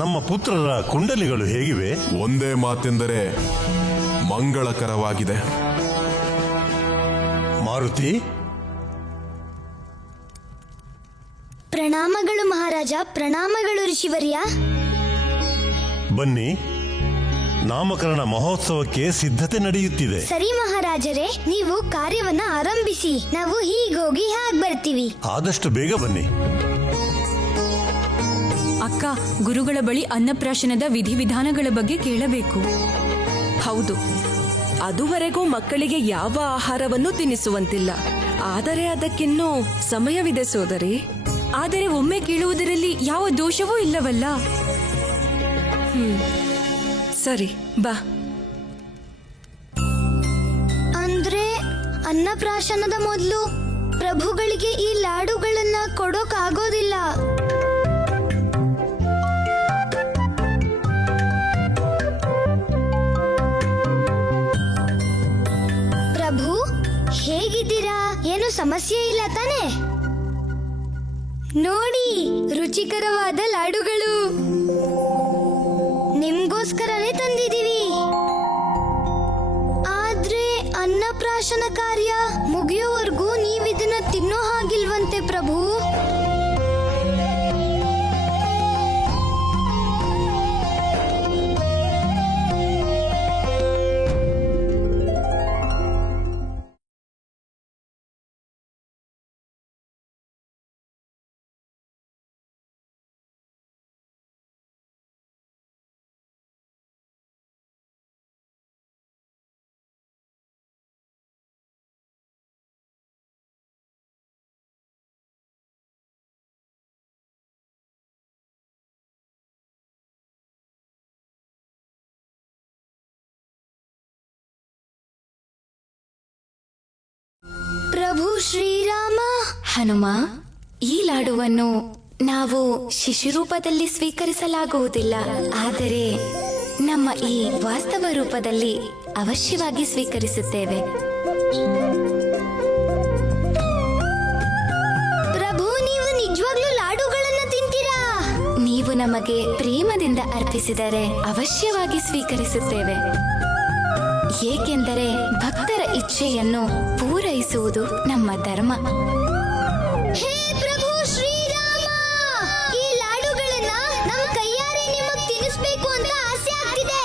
ನಮ್ಮ ಪುತ್ರರ ಕುಂಡಲಿಗಳು ಹೇಗಿವೆ? ಒಂದೇ ಮಾತೆಂದರೆ ಮಂಗಳಕರವಾಗಿದೆ. ಮಾರುತಿ, ಪ್ರಣಾಮಗಳು ಮಹಾರಾಜ. ಪ್ರಣಾಮಗಳು ಋಷಿವರ್ಯ. ಬನ್ನಿ, ನಾಮಕರಣ ಮಹೋತ್ಸವಕ್ಕೆ ಸಿದ್ಧತೆ ನಡೆಯುತ್ತಿದೆ. ಸರಿ ಮಹಾರಾಜರೇ, ನೀವು ಕಾರ್ಯವನ್ನ ಆರಂಭಿಸಿ. ನಾವು ಹೀಗೋಗಿ ಹಾಗೆ ಬರ್ತೀವಿ. ಆದಷ್ಟು ಬೇಗ ಬನ್ನಿ. ಅಕ್ಕ, ಗುರುಗಳ ಬಳಿ ಅನ್ನಪ್ರಾಶನದ ವಿಧಿವಿಧಾನಗಳ ಬಗ್ಗೆ ಕೇಳಬೇಕು. ಹೌದು, ಅದುವರೆಗೂ ಮಕ್ಕಳಿಗೆ ಯಾವ ಆಹಾರವನ್ನು ತಿನ್ನಿಸುವಂತಿಲ್ಲ. ಆದರೆ ಅದಕ್ಕಿನ್ನೂ ಸಮಯವಿದೆ ಸೋದರಿ. ಆದರೆ ಒಮ್ಮೆ ಕೇಳುವುದರಲ್ಲಿ ಯಾವ ದೋಷವೂ ಇಲ್ಲವಲ್ಲ? ಸರಿ, ಬಾ. ಅಂದ್ರೆ ಅನ್ನಪ್ರಾಶನದ ಮೊದಲು ಪ್ರಭುಗಳಿಗೆ ಈ ಲಾಡುಗಳನ್ನ ಕೊಡೋಕಾಗೋದಿಲ್ಲ. ಪ್ರಭು, ಹೇಗಿದ್ದೀರಾ? ಏನು ಸಮಸ್ಯೆ ಇಲ್ಲ ತಾನೆ? ನೋಡಿ, ರುಚಿಕರವಾದ ಲಾಡುಗಳು ನಿಮ್ಗೋಸ್ಕರನೇ ತಂದಿದ್ದೀವಿ. ಆದ್ರೆ ಅನ್ನಪ್ರಾಶನ ಕಾರ್ಯ ಮುಗಿಯೋವರೆಗೂ ನೀವಿದನ್ನ ತಿನ್ನೋ ಹಾಗಿಲ್ವಂತೆ ಪ್ರಭು. ಪ್ರಭು ಶ್ರೀರಾಮ. ಹನುಮ, ಈ ಲಾಡುವನ್ನು ನಾವು ಶಿಶುರೂಪದಲ್ಲಿ ಸ್ವೀಕರಿಸಲಾಗುವುದಿಲ್ಲ. ಆದರೆ ನಮ್ಮ ಈ ವಾಸ್ತವ ರೂಪದಲ್ಲಿ ಅವಶ್ಯವಾಗಿ ಸ್ವೀಕರಿಸುತ್ತೇವೆ. ಪ್ರಭು, ನೀವು ನಿಜವಾಗ್ಲೂ ಲಾಡುಗಳನ್ನ ತಿಂತೀರಾ? ನೀವು ನಮಗೆ ಪ್ರೇಮದಿಂದ ಅರ್ಪಿಸಿದರೆ ಅವಶ್ಯವಾಗಿ ಸ್ವೀಕರಿಸುತ್ತೇವೆ. ಏಕೆಂದರೆ ಭಕ್ತರ ಇಚ್ಛೆಯನ್ನು ಪೂರೈಸುವುದು ನಮ್ಮ ಧರ್ಮ. ಹೇ ಪ್ರಭು ಶ್ರೀರಾಮ, ಈ ಲಾಡುಗಳನ್ನ ನಮ್ಮ ಕೈಯಾರೆ ನಿಮಗೆ ತಿನ್ನಿಸ್ಬೇಕು ಅಂತ ಆಸೆ ಆಗ್ತಿದೆ.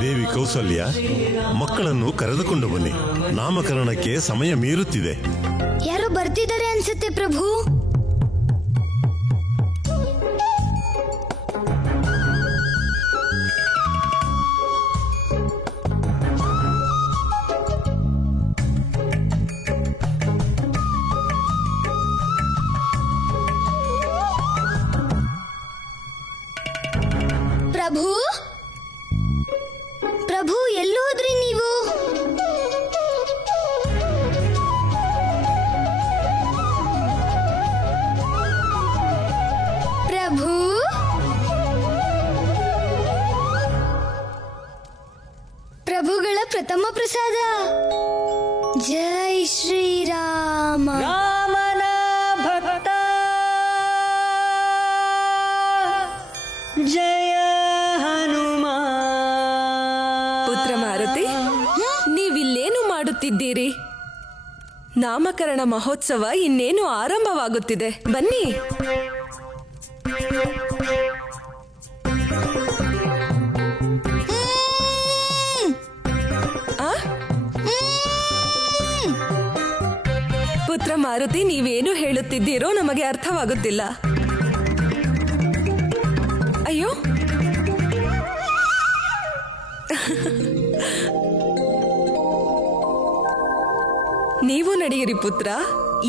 ದೇವಿ ಕೌಸಲ್ಯ, ಮಕ್ಕಳನ್ನು ಕರೆದುಕೊಂಡು ಬನ್ನಿ. ನಾಮಕರಣಕ್ಕೆ ಸಮಯ ಮೀರುತ್ತಿದೆ. ಯಾರೋ ಬರ್ತಿದ್ದಾರೆ ಅನ್ಸುತ್ತೆ ಪ್ರಭು. ಪ್ರಭು, ಪ್ರಭು, ಎಲ್ಲೋದ್ರಿ ನೀವು? ಪ್ರಭು, ಪ್ರಭುಗಳ ಪ್ರಥಮ ಪ್ರಸಾದ. ಜೈ ಶ್ರೀರಾಮ. ರಾಮನ ಭಕ್ತ ಮಾಡುತ್ತಿದ್ದೀರಿ? ನಾಮಕರಣ ಮಹೋತ್ಸವ ಇನ್ನೇನು ಆರಂಭವಾಗುತ್ತಿದೆ. ಬನ್ನಿ. ಪುತ್ರ ಮಾರುತಿ, ನೀವೇನು ಹೇಳುತ್ತಿದ್ದೀರೋ ನಮಗೆ ಅರ್ಥವಾಗುತ್ತಿಲ್ಲ. ಅಯ್ಯೋ, ನೀವು ನಡೆಯಿರಿ ಪುತ್ರ.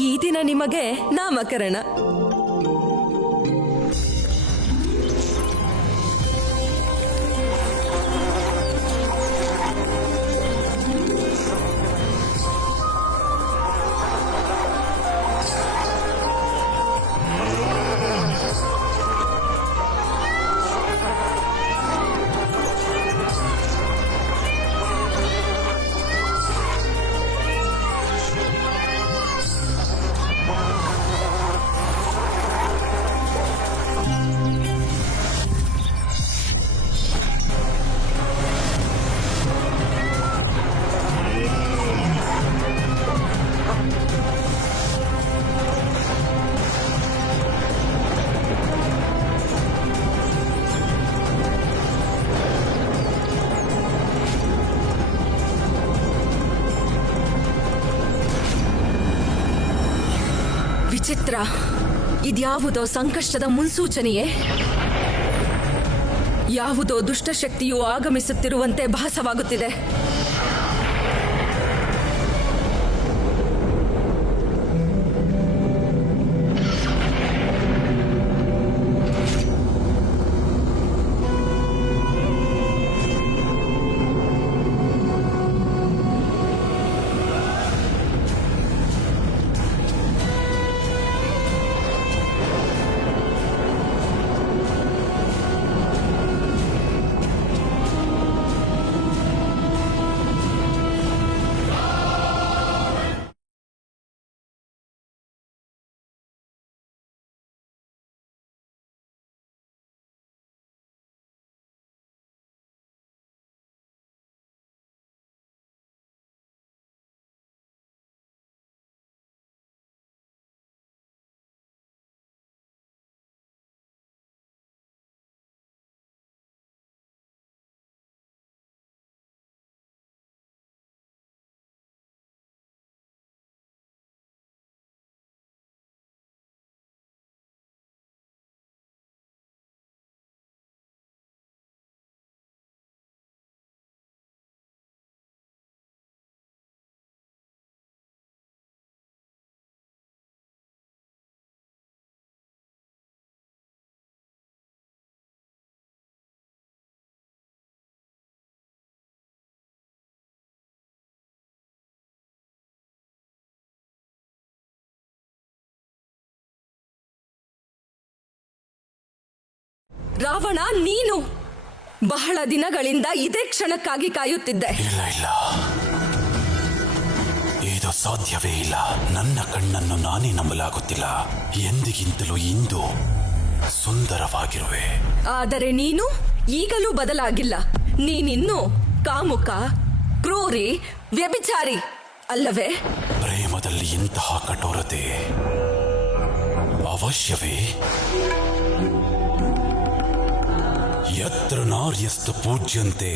ಈ ದಿನ ನಿಮಗೆ ನಾಮಕರಣ. ವಿಚಿತ್ರ. ಇದ್ಯಾವುದೋ ಸಂಕಷ್ಟದ ಮುನ್ಸೂಚನೆಯೇ? ಯಾವುದೋ ದುಷ್ಟಶಕ್ತಿಯು ಆಗಮಿಸುತ್ತಿರುವಂತೆ ಭಾಸವಾಗುತ್ತಿದೆ. ರಾವಣ, ನೀನು ಬಹಳ ದಿನಗಳಿಂದ ಇದೇ ಕ್ಷಣಕ್ಕಾಗಿ ಕಾಯುತ್ತಿದ್ದೆ. ಇಲ್ಲ ಇಲ್ಲ, ಇದು ಸಾಧ್ಯವೇ ಇಲ್ಲ. ನನ್ನ ಕಣ್ಣನ್ನು ನಾನೇ ನಂಬಲಾಗುತ್ತಿಲ್ಲ. ಎಂದಿಗಿಂತಲೂ ಇಂದು ಸುಂದರವಾಗಿರುವೆ. ಆದರೆ ನೀನು ಈಗಲೂ ಬದಲಾಗಿಲ್ಲ. ನೀನಿನ್ನೂ ಕಾಮುಕ, ಕ್ರೂರಿ, ವ್ಯಭಿಚಾರಿ ಅಲ್ಲವೇ? ಪ್ರೇಮದಲ್ಲಿ ಇಂತಹ ಕಠೋರತೆ ಅವಶ್ಯವೇ? ಯತ್ರ ನಾರ್ಯಸ್ತು ಪೂಜ್ಯಂತೆ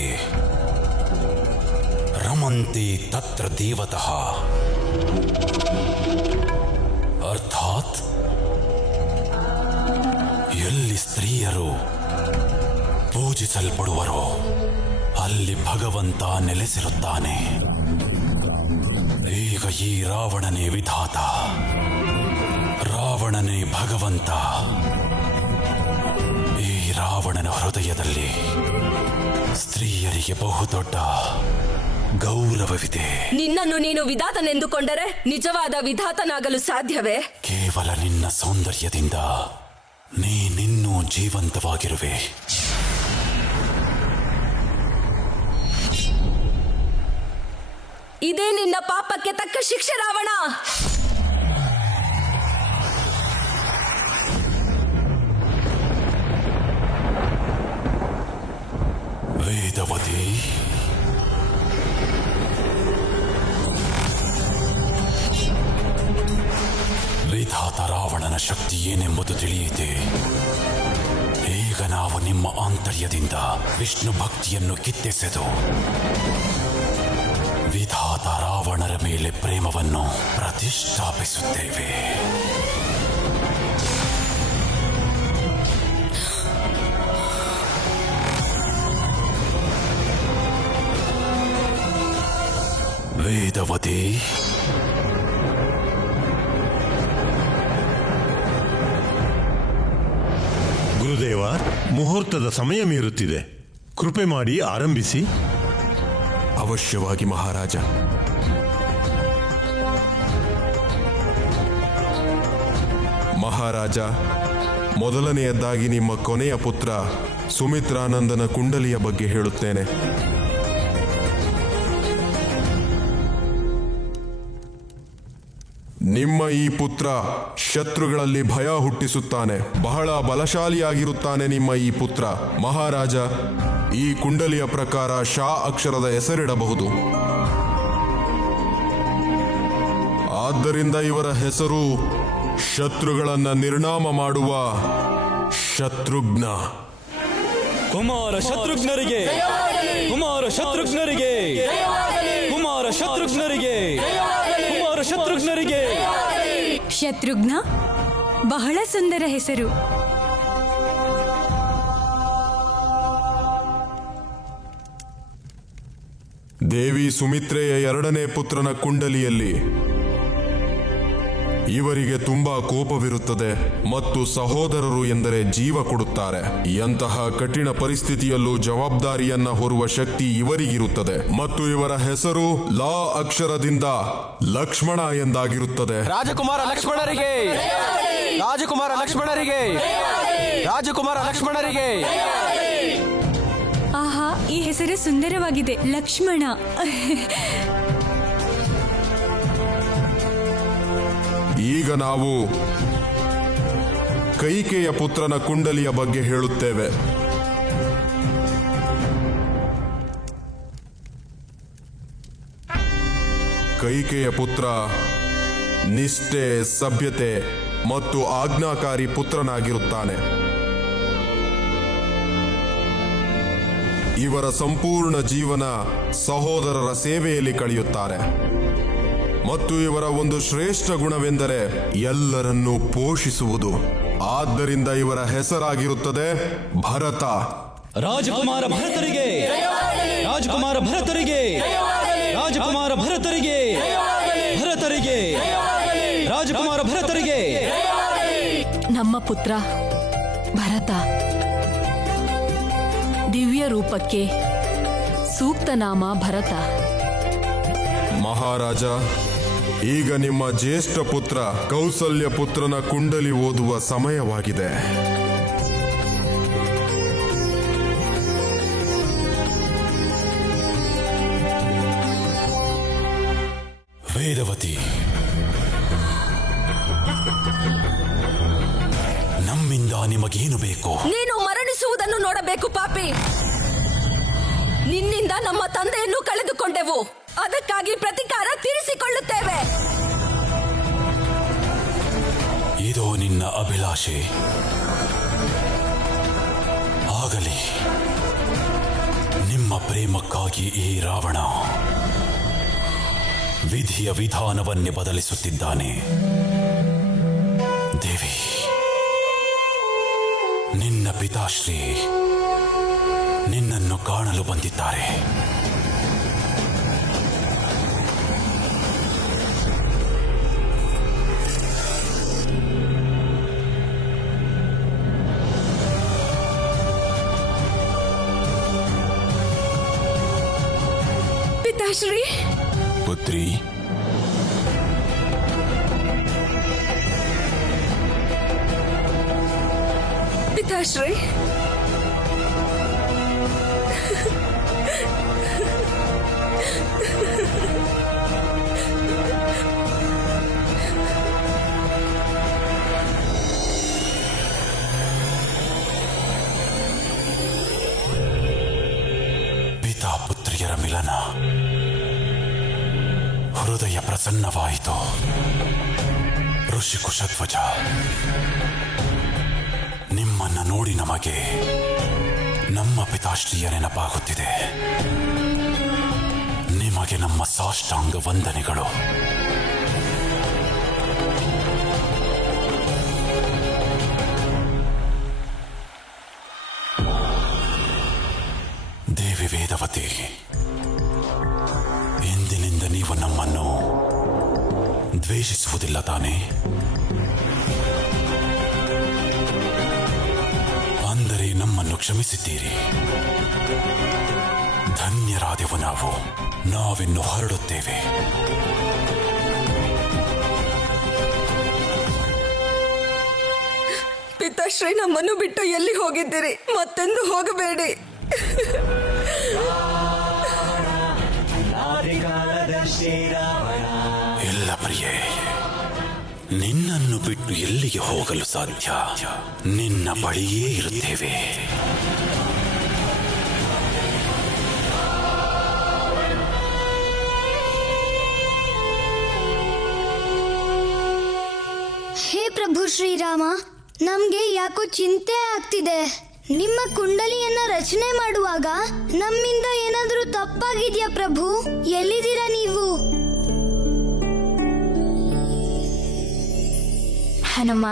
ರಮಂತೆ ತತ್ರ ದೇವತಃ. ಅರ್ಥಾತ್ ಎಲ್ಲಿ ಸ್ತ್ರೀಯರು ಪೂಜಿಸಲ್ಪಡುವರೋ ಅಲ್ಲಿ ಭಗವಂತ ನೆಲೆಸಿರುತ್ತಾನೆ. ಈಗ ಈ ರಾವಣನೇ ವಿಧಾತ, ರಾವಣನೇ ಭಗವಂತ. ಈ ರಾವಣನ ಹೃದಯದಲ್ಲಿ ಸ್ತ್ರೀಯರಿಗೆ ಬಹುದೊಡ್ಡ ಗೌರವವಿದೆ. ನಿನ್ನನ್ನು ನೀನು ವಿಧಾತನೆಂದುಕೊಂಡರೆ ನಿಜವಾದ ವಿಧಾತನಾಗಲು ಸಾಧ್ಯವೇ? ಕೇವಲ ನಿನ್ನ ಸೌಂದರ್ಯದಿಂದ ನೀನಿನ್ನೂ ಜೀವಂತವಾಗಿರುವೆ. ಇದೇ ನಿನ್ನ ಪಾಪಕ್ಕೆ ತಕ್ಕ ಶಿಕ್ಷೆ ರಾವಣ. ವೇದವತಿ, ರಾವಣನ ಶಕ್ತಿ ಏನೆಂಬುದು ತಿಳಿಯಿತೆ. ಈಗ ನಾವು ನಿಮ್ಮ ಆಂತರ್ಯದಿಂದ ವಿಷ್ಣು ಭಕ್ತಿಯನ್ನು ಕಿತ್ತೆಸೆದು ವಿಧಾತ ರಾವಣರ ಮೇಲೆ ಪ್ರೇಮವನ್ನು ಪ್ರತಿಷ್ಠಾಪಿಸುತ್ತೇವೆ. ವೇದವತಿ, ಗುರುದೇವ, ಮುಹೂರ್ತದ ಸಮಯ ಮೀರುತ್ತಿದೆ. ಕೃಪೆ ಮಾಡಿ ಆರಂಭಿಸಿ. ಅವಶ್ಯವಾಗಿ ಮಹಾರಾಜ. ಮಹಾರಾಜ, ಮೊದಲನೆಯದಾಗಿ ನಿಮ್ಮ ಕೊನೆಯ ಪುತ್ರ ಸುಮಿತ್ರಾನಂದನ ಕುಂಡಲಿಯ ಬಗ್ಗೆ ಹೇಳುತ್ತೇನೆ. ನಿಮ್ಮ ಈ ಪುತ್ರ ಶತ್ರುಗಳಲ್ಲಿ ಭಯ ಹುಟ್ಟಿಸುತ್ತಾನೆ. ಬಹಳ ಬಲಶಾಲಿಯಾಗಿರುತ್ತಾನೆ ನಿಮ್ಮ ಈ ಪುತ್ರ. ಮಹಾರಾಜ, ಈ ಕುಂಡಲಿಯ ಪ್ರಕಾರ ಶಾ ಅಕ್ಷರದ ಹೆಸರಿಡಬಹುದು. ಆದ್ದರಿಂದ ಇವರ ಹೆಸರು ಶತ್ರುಗಳನ್ನ ನಿರ್ನಾಮ ಮಾಡುವ ಶತ್ರುಘ್ನ. ಕುಮಾರ ಶತ್ರುಘ್ನರಿಗೆ, ಕುಮಾರ ಶತ್ರುಘ್ನರಿಗೆ, ಕುಮಾರ ಶತ್ರುಘ್ನರಿಗೆ, ಕುಮಾರ ಶತ್ರುಘ್ನರಿಗೆ. ಶತ್ರುಘ್ನ ಬಹಳ ಸುಂದರ ಹೆಸರು. ದೇವಿ ಸುಮಿತ್ರೆಯ ಎರಡನೇ ಪುತ್ರನ ಕುಂಡಲಿಯಲ್ಲಿ ಇವರಿಗೆ ತುಂಬಾ ಕೋಪವಿರುತ್ತದೆ ಮತ್ತು ಸಹೋದರರು ಎಂದರೆ ಜೀವ ಕೊಡುತ್ತಾರೆ. ಎಂತಹ ಕಠಿಣ ಪರಿಸ್ಥಿತಿಯಲ್ಲೂ ಜವಾಬ್ದಾರಿಯನ್ನ ಹೊರುವ ಶಕ್ತಿ ಇವರಿಗಿರುತ್ತದೆ ಮತ್ತು ಇವರ ಹೆಸರು ಲಾ ಅಕ್ಷರದಿಂದ ಲಕ್ಷ್ಮಣ ಎಂದಾಗಿರುತ್ತದೆ. ರಾಜಕುಮಾರ ಲಕ್ಷ್ಮಣರಿಗೆ, ರಾಜಕುಮಾರ ಲಕ್ಷ್ಮಣರಿಗೆ, ರಾಜಕುಮಾರ ಲಕ್ಷ್ಮಣರಿಗೆ. ಆಹಾ, ಈ ಹೆಸರು ಸುಂದರವಾಗಿದೆ, ಲಕ್ಷ್ಮಣ. ಈಗ ನಾವು ಕೈಕೆಯ ಪುತ್ರನ ಕುಂಡಲಿಯ ಬಗ್ಗೆ ಹೇಳುತ್ತೇವೆ. ಕೈಕೆಯ ಪುತ್ರ ನಿಷ್ಠೆ, ಸಭ್ಯತೆ ಮತ್ತು ಆಜ್ಞಾಕಾರಿ ಪುತ್ರನಾಗಿರುತ್ತಾನೆ. ಇವರ ಸಂಪೂರ್ಣ ಜೀವನ ಸಹೋದರರ ಸೇವೆಯಲ್ಲಿ ಕಳೆಯುತ್ತಾರೆ ಮತ್ತು ಇವರ ಒಂದು ಶ್ರೇಷ್ಠ ಗುಣವೆಂದರೆ ಎಲ್ಲರನ್ನೂ ಪೋಷಿಸುವುದು. ಆದ್ದರಿಂದ ಇವರ ಹೆಸರಾಗಿರುತ್ತದೆ ಭರತ. ರಾಜಕುಮಾರ ಭರತರಿಗೆ, ರಾಜಕುಮಾರ ಭರತರಿಗೆ, ರಾಜಕುಮಾರ ಭರತರಿಗೆ, ಭರತರಿಗೆ, ರಾಜಕುಮಾರ ಭರತರಿಗೆ. ನಮ್ಮ ಪುತ್ರ ಭರತ ದಿವ್ಯ ರೂಪಕ್ಕೆ ಸೂಕ್ತ ನಾಮ ಭರತ. ಮಹಾರಾಜ, ಈಗ ನಿಮ್ಮ ಜ್ಯೇಷ್ಠ ಪುತ್ರ ಕೌಸಲ್ಯ ಪುತ್ರನ ಕುಂಡಲಿ ಓದುವ ಸಮಯವಾಗಿದೆ. ವೇದವತಿ, ನಮ್ಮಿಂದ ನಿಮಗೇನು ಬೇಕು? ನೀನು ಮರಣಿಸುವುದನ್ನು ನೋಡಬೇಕು ಪಾಪಿ. ನಿನ್ನಿಂದ ನಮ್ಮ ತಂದೆಯನ್ನು ಕಳೆದುಕೊಂಡೆವು, ಅದಕ್ಕಾಗಿ ಪ್ರತಿಕಾರ ತೀರಿಸಿಕೊಳ್ಳುತ್ತೇವೆ. ಇದು ನಿನ್ನ ಅಭಿಲಾಷೆ. ಆಗಲಿ, ನಿಮ್ಮ ಪ್ರೇಮಕ್ಕಾಗಿ ಈ ರಾವಣ ವಿಧಿಯ ವಿಧಾನವನ್ನೇ ಬದಲಿಸುತ್ತಿದ್ದಾನೆ. ದೇವಿ, ನಿನ್ನ ಪಿತಾಶ್ರೀ ನಿನ್ನನ್ನು ಕಾಣಲು ಬಂದಿದ್ದಾರೆ. ಪಿತಾಶ್ರೀ, ಪುತ್ರಿ, ಪಿತಾಶ್ರೀ, ಪಿತಾ ಪುತ್ರಿಯರ ಮಿಲನ. ಹೃದಯ ಪ್ರಸನ್ನವಾಯಿತು. ಋಷಿ ಕುಶಧ್ವಜ, ನಿಮ್ಮನ್ನ ನೋಡಿ ನಮಗೆ ನಮ್ಮ ಪಿತಾಶ್ರೀಯ ನೆನಪಾಗುತ್ತಿದೆ. ನಿಮಗೆ ನಮ್ಮ ಸಾಷ್ಟಾಂಗ ವಂದನೆಗಳು. ದೇವಿ ವೇದವತಿ, ಇಂದಿನಿಂದ ನೀವು ನಮ್ಮನ್ನು ದ್ವೇಷಿಸುವುದಿಲ್ಲ ತಾನೇ? ಅಂದರೆ ನಮ್ಮನ್ನು ಕ್ಷಮಿಸಿದ್ದೀರಿ. ಧನ್ಯರಾದೆವು ನಾವು. ನಾವಿನ್ನು ಹೊರಡುತ್ತೇವೆ. ಪಿತಾಶ್ರೀ, ನಮ್ಮನ್ನು ಬಿಟ್ಟು ಎಲ್ಲಿ ಹೋಗಿದ್ದೀರಿ? ಮತ್ತೆಂದು ಹೋಗಬೇಡಿ. ಇಲ್ಲ ಪ್ರಿಯೆ, ನಿನ್ನನ್ನು ಬಿಟ್ಟು ಎಲ್ಲಿಗೆ ಹೋಗಲು ಸಾಧ್ಯ? ನಿನ್ನ ಬಳಿಯೇ ಇರುತ್ತೇವೆ. ಹೇ ಪ್ರಭು ಶ್ರೀರಾಮ, ನಮ್ಗೆ ಯಾಕೋ ಚಿಂತೆ ಆಗ್ತಿದೆ. ನಿಮ್ಮ ಕುಂಡಲಿಯನ್ನ ರಚನೆ ಮಾಡುವಾಗ ನಮ್ಮಿಂದ ಏನಾದ್ರೂ ತಪ್ಪಾಗಿದ್ಯಾ ಪ್ರಭು? ಎಲ್ಲಿದ್ದೀರಾ ನೀವು? ಹನುಮ,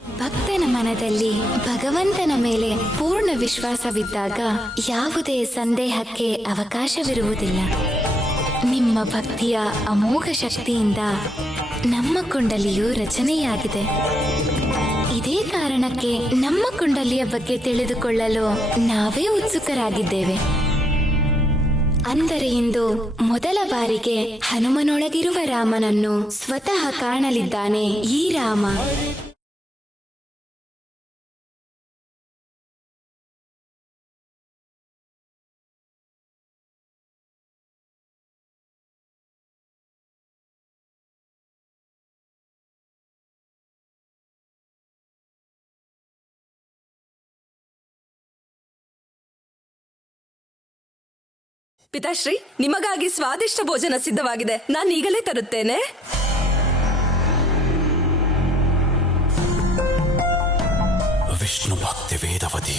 ಭಕ್ತನ ಮನದಲ್ಲಿ ಭಗವಂತನ ಮೇಲೆ ಪೂರ್ಣ ವಿಶ್ವಾಸವಿದ್ದಾಗ ಯಾವುದೇ ಸಂದೇಹಕ್ಕೆ ಅವಕಾಶವಿರುವುದಿಲ್ಲ. ನಿಮ್ಮ ಭಕ್ತಿಯ ಅಮೋಘ ಶಕ್ತಿಯಿಂದ ನಮ್ಮ ಕುಂಡಲಿಯು ರಚನೆಯಾಗಿದೆ. ಇದೇ ಕಾರಣಕ್ಕೆ ನಮ್ಮ ಕುಂಡಲಿಯ ಬಗ್ಗೆ ತಿಳಿದುಕೊಳ್ಳಲು ನಾವೇ ಉತ್ಸುಕರಾಗಿದ್ದೇವೆ. ಅಂದರೆ ಇಂದು ಮೊದಲ ಬಾರಿಗೆ ಹನುಮನೊಳಗಿರುವ ರಾಮನನ್ನು ಸ್ವತಃ ಕಾಣಲಿದ್ದಾನೆ ಈ ರಾಮ. ಪಿತಾಶ್ರೀ, ನಿಮಗಾಗಿ ಸ್ವಾದಿಷ್ಟ ಭೋಜನ ಸಿದ್ಧವಾಗಿದೆ. ನಾನು ಈಗಲೇ ತರುತ್ತೇನೆ. ವಿಷ್ಣು ಭಕ್ತಿ ವೇದವತಿ,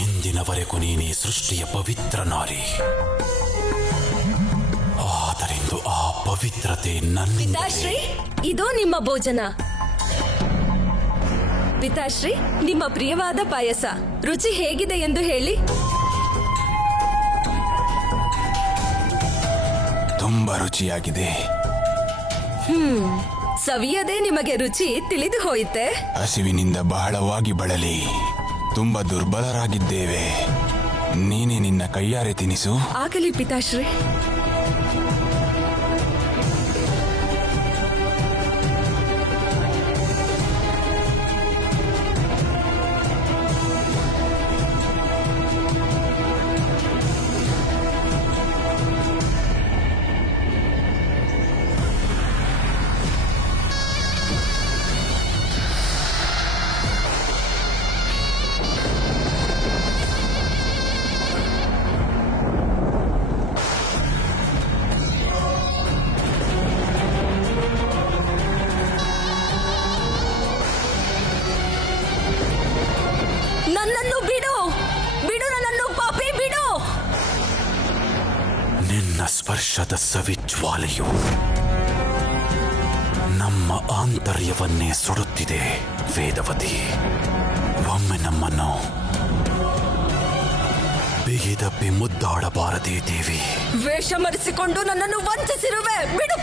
ಇಂದಿನವರೆಗೂ ನೀನೇ ಸೃಷ್ಟಿಯ ಪವಿತ್ರ ನಾರಿ. ಆದರಿಂದು ಆ ಪವಿತ್ರತೆ ನನ್ನ. ಪಿತಾಶ್ರೀ, ಇದು ನಿಮ್ಮ ಭೋಜನ. ಪಿತಾಶ್ರೀ, ನಿಮ್ಮ ಪ್ರಿಯವಾದ ಪಾಯಸ ರುಚಿ ಹೇಗಿದೆ ಎಂದು ಹೇಳಿ. ತುಂಬಾ ರುಚಿಯಾಗಿದೆ. ಸವಿಯದೆ ನಿಮಗೆ ರುಚಿ ತಿಳಿದು ಹೋಯಿತೆ? ಹಸಿವಿನಿಂದ ಬಹಳವಾಗಿ ಬಳಲಿ ತುಂಬಾ ದುರ್ಬಲರಾಗಿದ್ದೇವೆ. ನೀನೇ ನಿನ್ನ ಕೈಯಾರೆ ತಿನಿಸು. ಆಗಲಿ ಪಿತಾಶ್ರೀ. ನನ್ನನ್ನು ಬಿಡು, ಬಿಡು ನನ್ನನ್ನು ಪಾಪಿ, ಬಿಡು. ನಿನ್ನ ಸ್ಪರ್ಶದ ಸವಿಜ್ವಾಲೆಯು ನಮ್ಮ ಆಂತರ್ಯವನ್ನೇ ಸುಡುತ್ತಿದೆ ವೇದವತಿ. ಒಮ್ಮೆ ನಮ್ಮನ್ನು ಬಿಗಿದಪ್ಪಿ ಮುದ್ದಾಡಬಾರದೇ ದೇವಿ. ವೇಷ ಮರೆಸಿಕೊಂಡು ನನ್ನನ್ನು ವಂಚಿಸಿರುವೆ. ಬಿಡು